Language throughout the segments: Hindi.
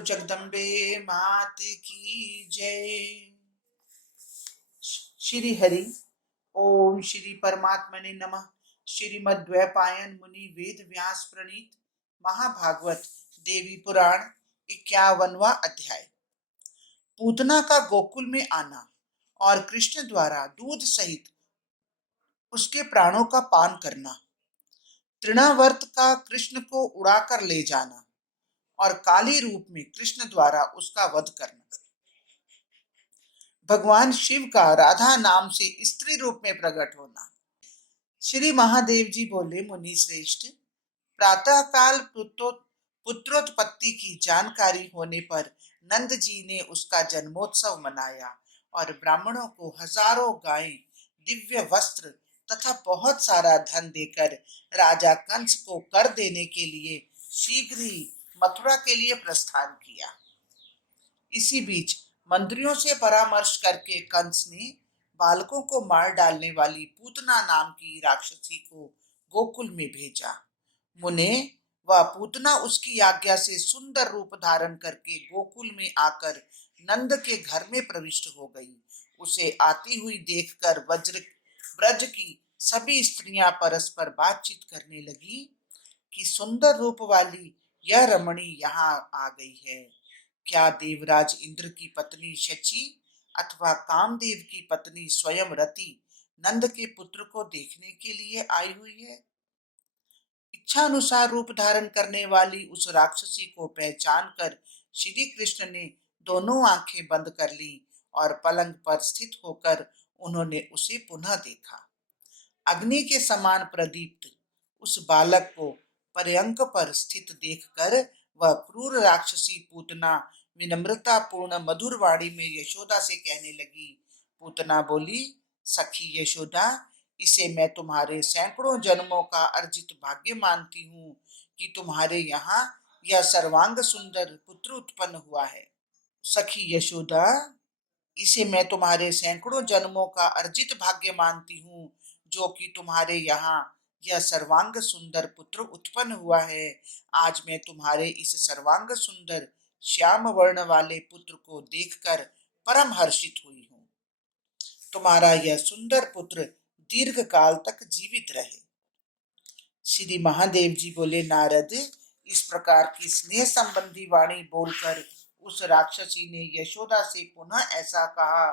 जगदम्बे मात की जय। श्री हरि ओम श्री परमात्मने नमः। श्रीमद्वैपायन मुनि वेद व्यास प्रणीत महाभागवत देवी पुराण 51वां अध्याय। पूतना का गोकुल में आना और कृष्ण द्वारा दूध सहित उसके प्राणों का पान करना, तृणावर्त का कृष्ण को उड़ाकर ले जाना और काली रूप में कृष्ण द्वारा उसका वध करना, भगवान शिव का राधा नाम से स्त्री रूप में प्रकट होना। श्री महादेव जी बोले, मुनि श्रेष्ठ, प्रातः काल पुत्रोत्पत्ति की जानकारी होने पर नंद जी ने उसका जन्मोत्सव मनाया और ब्राह्मणों को हजारों गायें, दिव्य वस्त्र तथा बहुत सारा धन देकर राजा कंस को कर देने के लिए शीघ्र ही मथुरा के लिए प्रस्थान किया। इसी बीच मंत्रियों से परामर्श करके कंस ने बालकों को मार डालने वाली पूतना नाम की राक्षसी को गोकुल में भेजा। मुने, वह पूतना उसकी आज्ञा से सुंदर रूप धारण करके गोकुल में आकर नंद के घर में प्रविष्ट हो गई। उसे आती हुई देखकर ब्रज की सभी स्त्रियां परस्पर बातचीत करने लगी कि सुंदर रूप वाली यह रमणी यहाँ आ गई है। क्या देवराज इंद्र की पत्नी शची अथवा कामदेव की पत्नी स्वयं रति नंद के पुत्र को देखने के लिए आई हुई है? इच्छा अनुसार रूप धारण करने वाली उस राक्षसी को पहचान कर श्री कृष्ण ने दोनों आंखें बंद कर ली और पलंग पर स्थित होकर उन्होंने उसे पुनः देखा। अग्नि के समान प्रदीप्त उस बालक को पर्यंक पर स्थित देखकर वह क्रूर राक्षसी पूतना विनम्रता पूर्ण मधुर वाणी में यशोदा से कहने लगी। पूतना बोली, सखी यशोदा, इसे मैं तुम्हारे सैकड़ों जन्मों का अर्जित भाग्य मानती हूँ कि तुम्हारे यहाँ यह सर्वांग सुंदर पुत्र उत्पन्न हुआ है। सखी यशोदा, इसे मैं तुम्हारे सैकड़ों जन्मों का अर्जित भाग्य मानती हूँ जो कि तुम्हारे यहाँ यह सर्वांग सुंदर पुत्र उत्पन्न हुआ है। आज मैं तुम्हारे इस सर्वांग सुंदर श्याम वर्ण वाले पुत्र को देखकर परम हर्षित हुई हूँ। तुम्हारा यह सुंदर पुत्र दीर्घ काल तक जीवित रहे। श्री महादेव जी बोले, नारद, इस प्रकार की स्नेह संबंधी वाणी बोलकर उस राक्षसी ने यशोदा से पुनः ऐसा कहा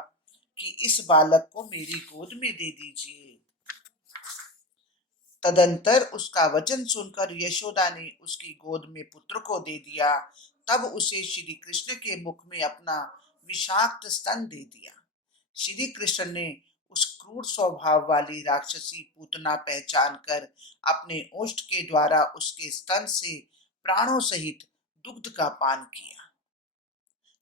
कि इस बालक को मेरी गोद में दे दीजिए। तदंतर उसका वचन सुनकर यशोदा ने उसकी गोद में पुत्र को दे दिया। तब उसे श्री कृष्ण के मुख में अपना विषाक्त स्तन दे दिया। श्री कृष्ण ने उस क्रूर स्वभाव वाली राक्षसी पूतना पहचान कर अपने ओष्ठ के द्वारा उसके स्तन से प्राणों सहित दुग्ध का पान किया।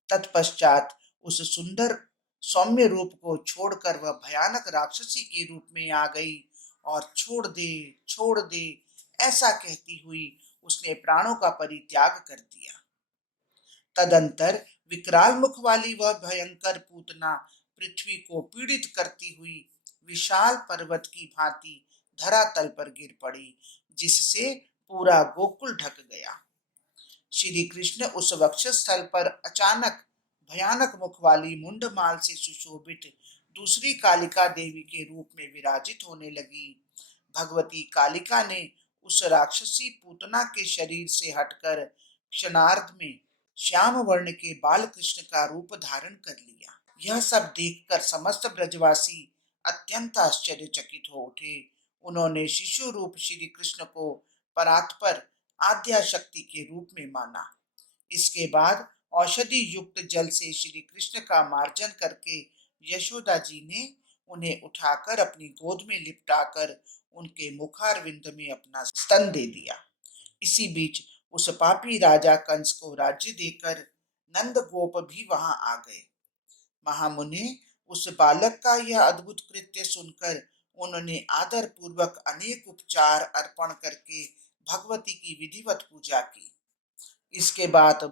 तत्पश्चात उस सुंदर सौम्य रूप को छोड़कर वह भयानक राक्षसी के रूप में आ गई और छोड़ दे ऐसा कहती हुई उसने प्राणों का परित्याग कर दिया। तदंतर विकराल मुख वाली वह भयंकर पूतना पृथ्वी को पीड़ित करती हुई विशाल पर्वत की भांति धरातल पर गिर पड़ी, जिससे पूरा गोकुल ढक गया। श्री कृष्ण उस वक्षस्थल पर अचानक भयानक मुख वाली मुंडमाल से सुशोभित दूसरी कालिका देवी के रूप में विराजित होने लगी। भगवती कालिका ने उस राक्षसी पूतना के शरीर से हटकर क्षणार्ध में श्याम वर्ण के बाल कृष्ण का रूप धारण कर लिया। यह सब देखकर समस्त ब्रजवासी अत्यंत आश्चर्यचकित हो उठे। उन्होंने शिशु रूप श्री कृष्ण को परात्पर आद्या शक्ति के रूप में माना। इसके बाद औषधि युक्त जल से श्री कृष्ण का मार्जन करके यशोदा जी ने उन्हें उठाकर अपनी गोद में लिपटाकर उनके मुखारविंद में अपना स्तन दे दिया। इसी बीच उस पापी राजा कंस को राज्य देकर नंद गोप भी वहां आ गए। महामुनि, उस बालक का यह अद्भुत कृत्य सुनकर उन्होंने आदर पूर्वक अनेक उपचार अर्पण करके भगवती की विधिवत पूजा की। इसके बाद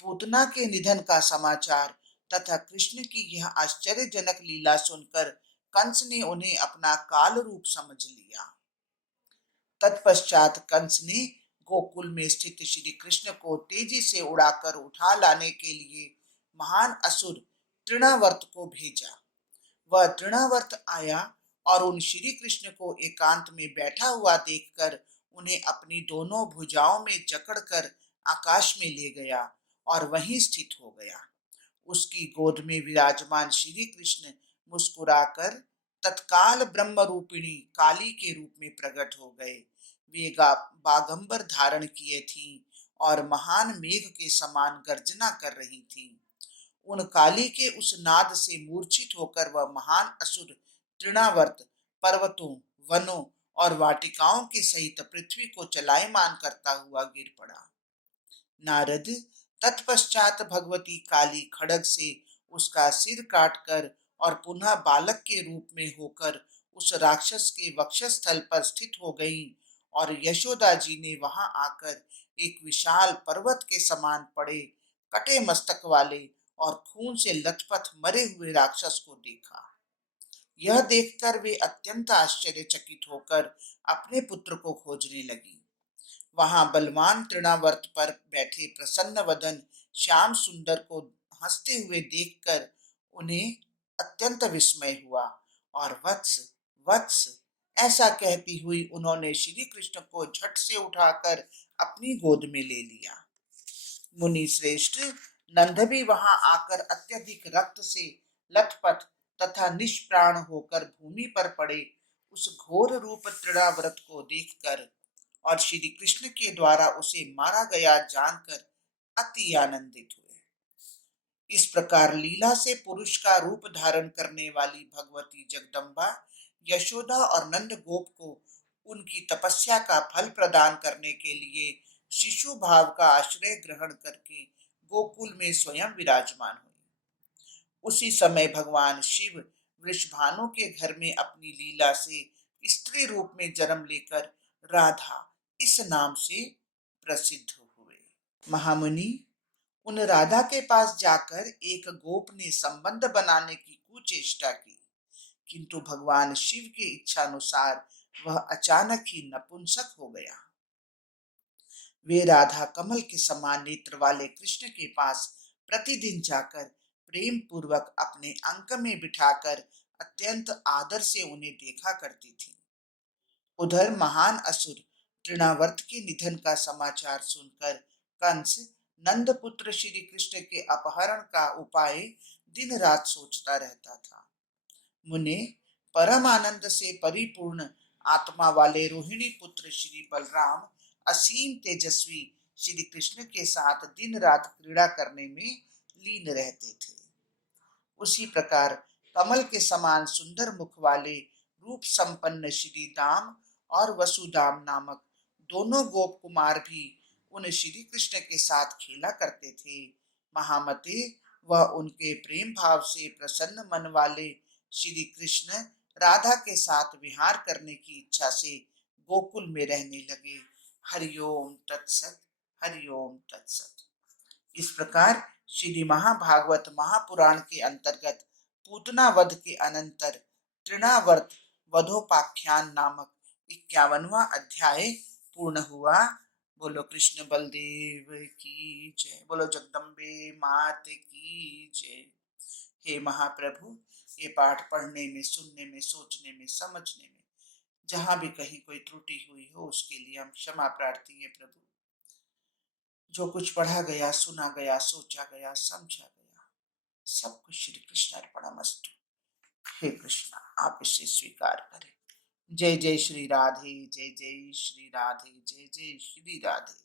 पूतना के निधन का समाचार तथा कृष्ण की यह आश्चर्यजनक लीला सुनकर कंस ने उन्हें अपना काल रूप समझ लिया। तत्पश्चात कंस ने गोकुल में स्थित श्री कृष्ण को तेजी से उड़ाकर उठा लाने के लिए महान असुर तृणावर्त को भेजा। वह तृणावर्त आया और उन श्री कृष्ण को एकांत में बैठा हुआ देखकर उन्हें अपनी दोनों भुजाओं में जकड़कर आकाश में ले गया और वहीं स्थित हो गया। उसकी गोद में विराजमान श्री कृष्ण मुस्कुराकर तत्काल ब्रह्म रूपिणी काली के रूप में प्रकट हो गए। वे बागंबर धारण किए थीं और महान मेघ के समान गर्जना कर रही थीं। उन काली के उस नाद से मूर्छित होकर वह महान असुर तृणावर्त पर्वतों, वनों और वाटिकाओं के सहित पृथ्वी को चलायमान करता हुआ गिर पड़ा। नारद तत्पश्चात भगवती काली खड्ग से उसका सिर काटकर और पुनः बालक के रूप में होकर उस राक्षस के वक्षस्थल पर स्थित हो गई और यशोदा जी ने वहां आकर एक विशाल पर्वत के समान पड़े कटे मस्तक वाले और खून से लथपथ मरे हुए राक्षस को देखा। यह देखकर वे अत्यंत आश्चर्यचकित होकर अपने पुत्र को खोजने लगी। वहां बलवान तृणावर्त पर बैठे प्रसन्न वदन श्याम सुंदर को हंसते हुए देखकर उन्हें अत्यंत विस्मय हुआ और वत्स वत्स ऐसा कहती हुई उन्होंने श्री कृष्ण को झट से उठाकर अपनी गोद में ले लिया। मुनि श्रेष्ठ नंद भी वहां आकर अत्यधिक रक्त से लथपथ तथा निष्प्राण होकर भूमि पर पड़े उस घोर रूप तृणाव्रत को देखकर और श्री कृष्ण के द्वारा उसे मारा गया जानकर अति आनंदित हुए। इस प्रकार लीला से पुरुष का रूप धारण करने वाली भगवती जगदम्बा यशोदा और नंद गोप को उनकी तपस्या का फल प्रदान करने के लिए शिशु भाव का आश्रय ग्रहण करके गोकुल में स्वयं विराजमान हुई। उसी समय भगवान शिव वृषभानु के घर में अपनी लीला से स्त्री रूप में जन्म लेकर राधा इस नाम से प्रसिद्ध हुए। महामुनि, उन राधा के पास जाकर एक गोप ने संबंध बनाने की कुचेष्टा की, किंतु भगवान शिव के इच्छानुसार वह अचानक ही नपुंसक हो गया। वे राधा कमल के समान नेत्र वाले कृष्ण के पास प्रतिदिन जाकर प्रेम पूर्वक अपने अंक में बिठाकर अत्यंत आदर से उन्हें देखा करती थी। उधर महान असुर तृणावर्त के निधन का समाचार सुनकर कंस नंद पुत्र श्री कृष्ण के अपहरण का उपाय दिन रात सोचता रहता था। मुने, परम आनंद से परिपूर्ण आत्मा वाले रोहिणी पुत्र श्री बलराम असीम तेजस्वी श्री कृष्ण के साथ दिन रात क्रीड़ा करने में लीन रहते थे। उसी प्रकार कमल के समान सुंदर मुख वाले रूप संपन्न श्री दाम और वसुदाम नामक दोनों गोप कुमार भी उन श्री कृष्ण के साथ खेला करते थे। महामते, वह उनके प्रेम भाव से प्रसन्न मन वाले श्री कृष्ण राधा के साथ विहार करने की इच्छा से गोकुल में रहने लगे। हरिओम तत्सत, हरिओम तत्सत। इस प्रकार श्री महाभागवत महापुराण के अंतर्गत पूतना वध के अनंतर तृणावर्त वधोपाख्यान नामक 51वां अध्याय पूर्ण हुआ। बोलो कृष्ण बलदेव की जय, बोलो जगदम्बे मात की जय। हे महाप्रभु, ये पाठ पढ़ने में, सुनने में, सोचने में, समझने में जहां भी कहीं कोई त्रुटि हुई हो उसके लिए हम क्षमा प्रार्थी हैं प्रभु। जो कुछ पढ़ा गया, सुना गया, सोचा गया, समझा गया, सब कुछ श्री कृष्ण अर्पणमस्तु। हे कृष्णा, आप इसे स्वीकार करें। जय जय श्री राधे, जय जय श्री राधे, जय जय श्री राधे।